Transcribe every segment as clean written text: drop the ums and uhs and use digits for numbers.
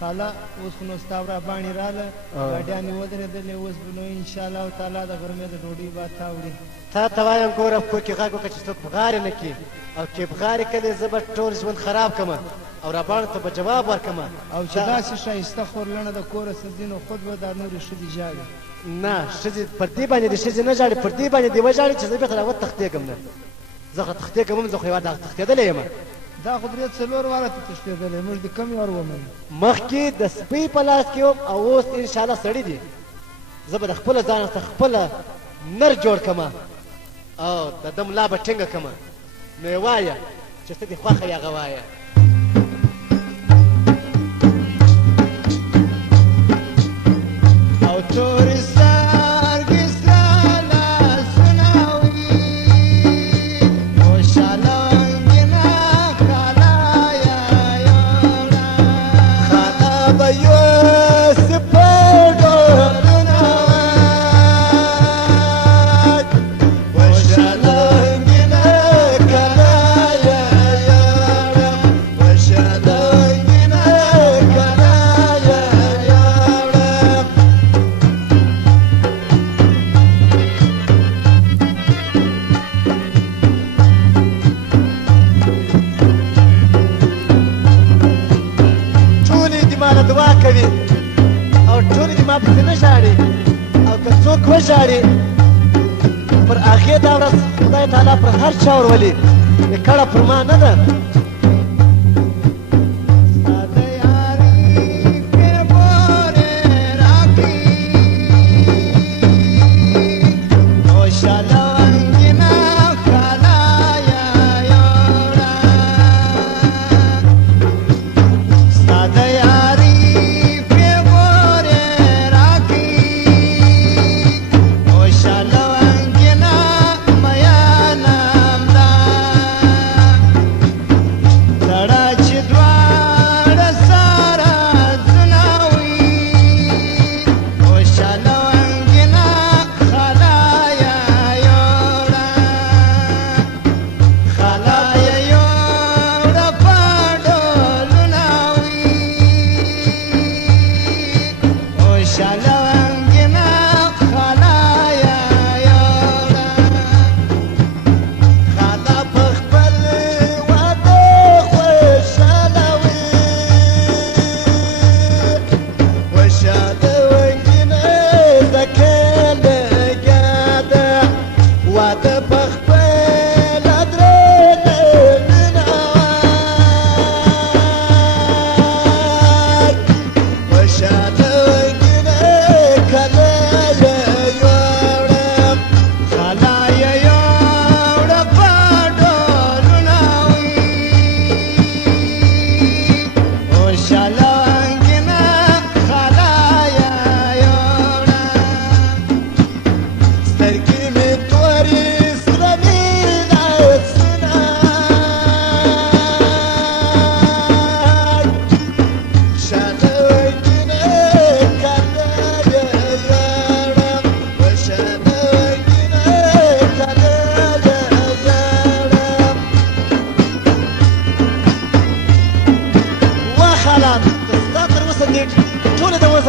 خاله اوس نو ستا راباندې راله ګاډیانې ودرېدلې اوس به نو انشاءالله تعالی د غرمې د ډوډۍ به تاوړي تا ته وایم ګوره په کور کې غږ وکړه چې څوک بغارې نه کړي او چې بغارې کړې زه به ټول ژوند خراب کړم او راباندې ته به جواب ورکړم او چې داسې ښایسته خورلڼه د کوره څه نو خود به دا نورې ښځې ژاړي نه ښځې پر دې باندې د ښځې نه ژاړي پر دې باندې دې وژاړي چې زه بېرته را وتښتېږم نه زه خو تښتېږم هم زه خو هېواد تښتېدلی یم دا خو درې څلور واره ته تښتېدلی موږ د کم یار ومنو مخکې د سپۍ په لاس کې وم او اوس انشاءالله سړي دي زه به د خپله ځان څخه خپله نر جوړ کړم او د ده ملا به ټینګه کړم نو یې وایه چې څه دې خوښه یې هغه وایه او تورې سترګې ستا لاسونه وي خوشحاله رنګینه خاله یاره خاله به یوسې په ډولونه خوشحاله رنګینه خاله یاره خوشحاله رنګینه خاله یاره ټولې دې ماله دعا کوي او ټولې دې ما پسې نه ژاړي او که څوک وژاړي پر هغې دا ورځ خدای تعالی پر هر چا ورولي کړه پر ما نه ده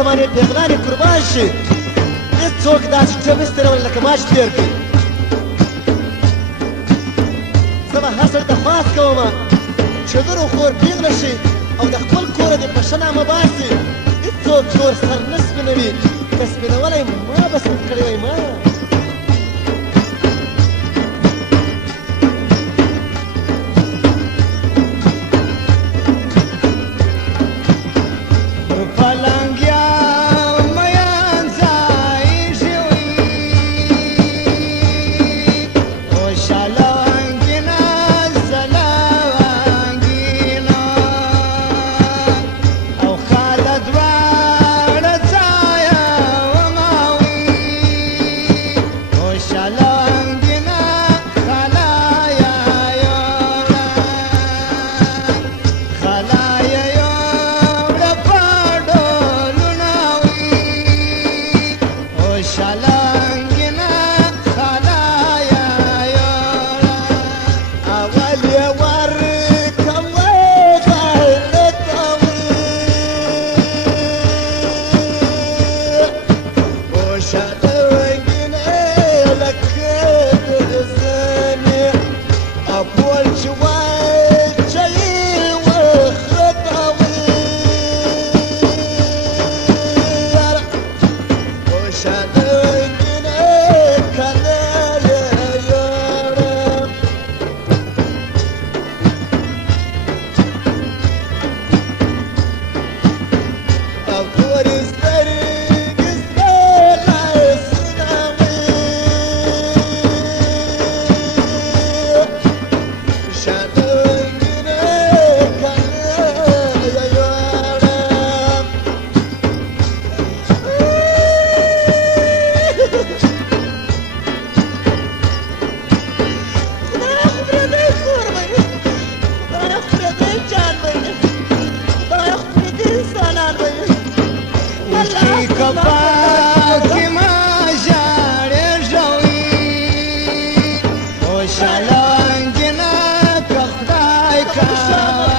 زمانې پېغلانې قربان شي هېڅوک داسې ټپ نشي تېرولی لکه ما چې تېر کړي زه به هر سړي ته خواست کوم چې لور او خور پېغله شي او د خپل کوره دې په ښه نامه باسي هېڅوک زور سر نه سپینوي که سپینولی ما به سپین کړی وی ما ګرانه